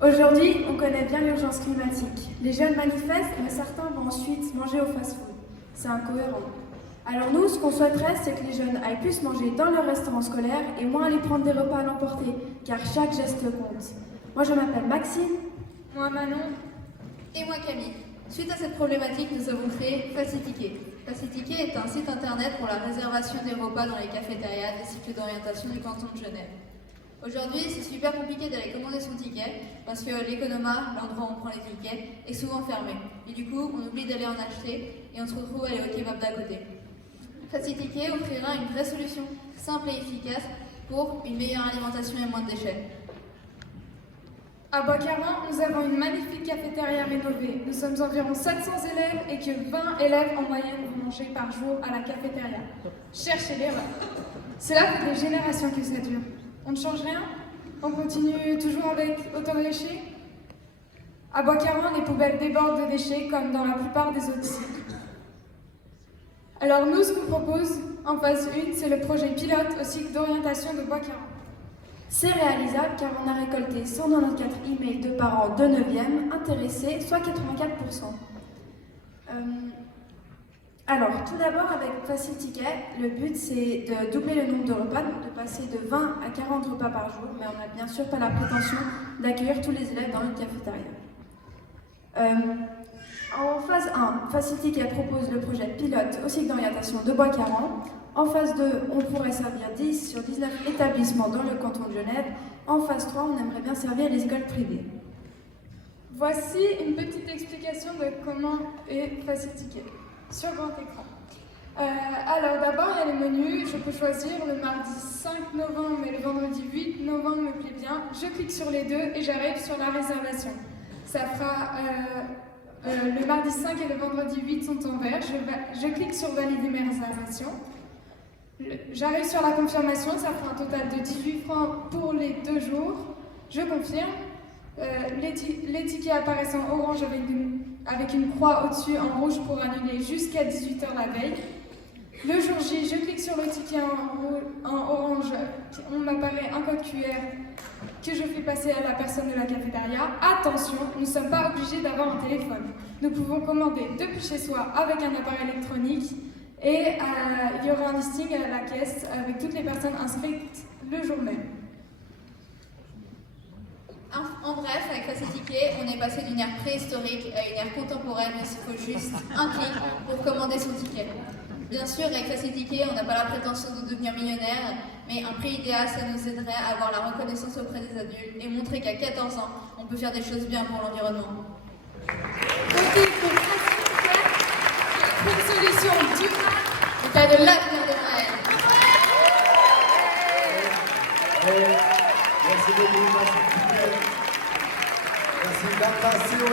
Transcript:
Aujourd'hui, on connaît bien l'urgence climatique. Les jeunes manifestent, mais certains vont ensuite manger au fast-food. C'est incohérent. Alors nous, ce qu'on souhaiterait, c'est que les jeunes aillent plus manger dans leur restaurant scolaire et moins aller prendre des repas à l'emporter, car chaque geste compte. Moi, je m'appelle Maxime. Moi Manon. Et moi Camille. Suite à cette problématique, nous avons créé Faciticket. Faciticket est un site internet pour la réservation des repas dans les cafétérias des cycles d'orientation du canton de Genève. Aujourd'hui, c'est super compliqué d'aller commander son ticket parce que l'économa, l'endroit où on prend les tickets, est souvent fermé. Et du coup, on oublie d'aller en acheter et on se retrouve à aller au kebab d'à côté. Faciticket offrira une vraie solution simple et efficace pour une meilleure alimentation et moins de déchets. À Bois-Carman, nous avons une magnifique cafétéria rénovée. Nous sommes environ 700 élèves et que 20 élèves en moyenne vont manger par jour à la cafétéria. Cherchez l'erreur. Cela fait des générations que ça dure. On ne change rien? On continue toujours avec autant de déchets? À Bois-Carman, les poubelles débordent de déchets comme dans la plupart des autres sites. Alors nous, ce qu'on propose en phase 1, c'est le projet pilote au cycle d'orientation de Bois-Carman. C'est réalisable car on a récolté 194 emails de parents de 9e intéressés, soit 84%. Alors, tout d'abord, avec Faciticket, le but c'est de doubler le nombre de repas, donc de passer de 20 à 40 repas par jour, mais on n'a bien sûr pas la prétention d'accueillir tous les élèves dans notre cafétéria. En phase 1, Faciticket propose le projet pilote au cycle d'orientation de Bois-Carman. En phase 2, on pourrait servir 10 sur 19 établissements dans le canton de Genève. En phase 3, on aimerait bien servir les écoles privées. Voici une petite explication de comment est Faciticket sur grand écran. Alors d'abord, il y a les menus. Je peux choisir le mardi 5 novembre et le vendredi 8 novembre me plaît bien. Je clique sur les deux et j'arrive sur la réservation. Ça fera... le mardi 5 et le vendredi 8 sont en vert. Je clique sur valider mes réservations. J'arrive sur la confirmation, ça fera un total de 18 francs pour les 2 jours. Je confirme. Les tickets apparaissent en orange avec une croix au-dessus en rouge pour annuler jusqu'à 18h la veille. Le jour J, je clique sur le ticket en orange, on m'apparaît un code QR que je fais passer à la personne de la cafétéria. Attention, nous ne sommes pas obligés d'avoir un téléphone. Nous pouvons commander depuis chez soi avec un appareil électronique et il y aura un listing à la caisse avec toutes les personnes inscrites le jour même. En bref, avec Faciticket, on est passé d'une ère préhistorique à une ère contemporaine où il faut juste un clic pour commander son ticket. Bien sûr, avec Faciticket, on n'a pas la prétention de devenir millionnaire, mais un prix idéal, ça nous aiderait à avoir la reconnaissance auprès des adultes et montrer qu'à 14 ans, on peut faire des choses bien pour l'environnement. Votez pour Faciticket, une solution durable. C'est de l'avenir de Noël. Merci beaucoup, Faciticket. Merci d'attention.